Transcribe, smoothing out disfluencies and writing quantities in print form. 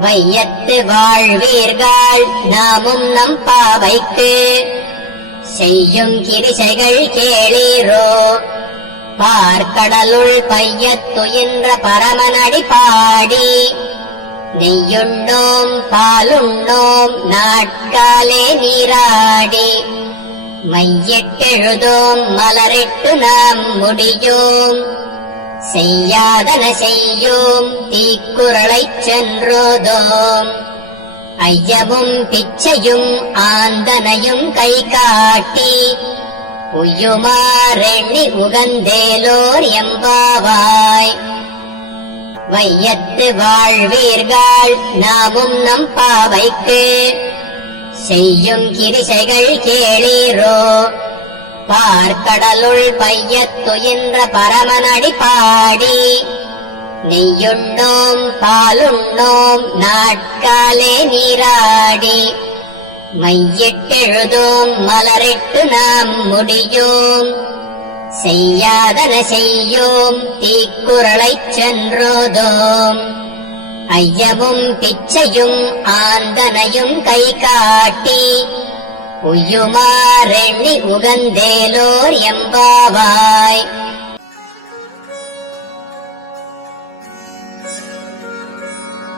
வையத்து வாழ்வீர்கள் நாமும் நம் பாவைக்கு செய்யும் கிரிசைகள் கேளீரோ. பார்க்கடலுள் பையத்துயின்ற பரமனடி பாடி நெய்யுண்ணோம் பாலுண்ணோம் நாட்காலே நீராடி மையிட்டெழுதோம் மலரிட்டு நாம் முடியோம். செய்யாதன செய்யோம் தீக்குறளைச் சென்றோதோம். ஐயமும் பிச்சையும் ஆந்தனையும் கை காட்டி உய்யுமாறெண்ணி உகந்தேலோர் எம்பாவாய். வையத்து வாழ்வீர்கள் நாமும் நம் பாவைக்கு செய்யும் கிரிசைகள் கேளீரோ. பார்க்கடலுள் பையத்துயின்ற பரமனடி பாடி நெய்யுண்ணோம் பாலுண்ணோம் நாட்காலே நீராடி மையிட்டெழுதோம் மலரிட்டு நாம் முடியோம். செய்யாதன செய்யோம் தீக்குறளைச் சென்றோதோம். ஐயமும் பிச்சையும் ஆந்தனையும் கை காட்டி உய்யுமாறெண்ணி உகந்தேலோர் எம்பாவாய்.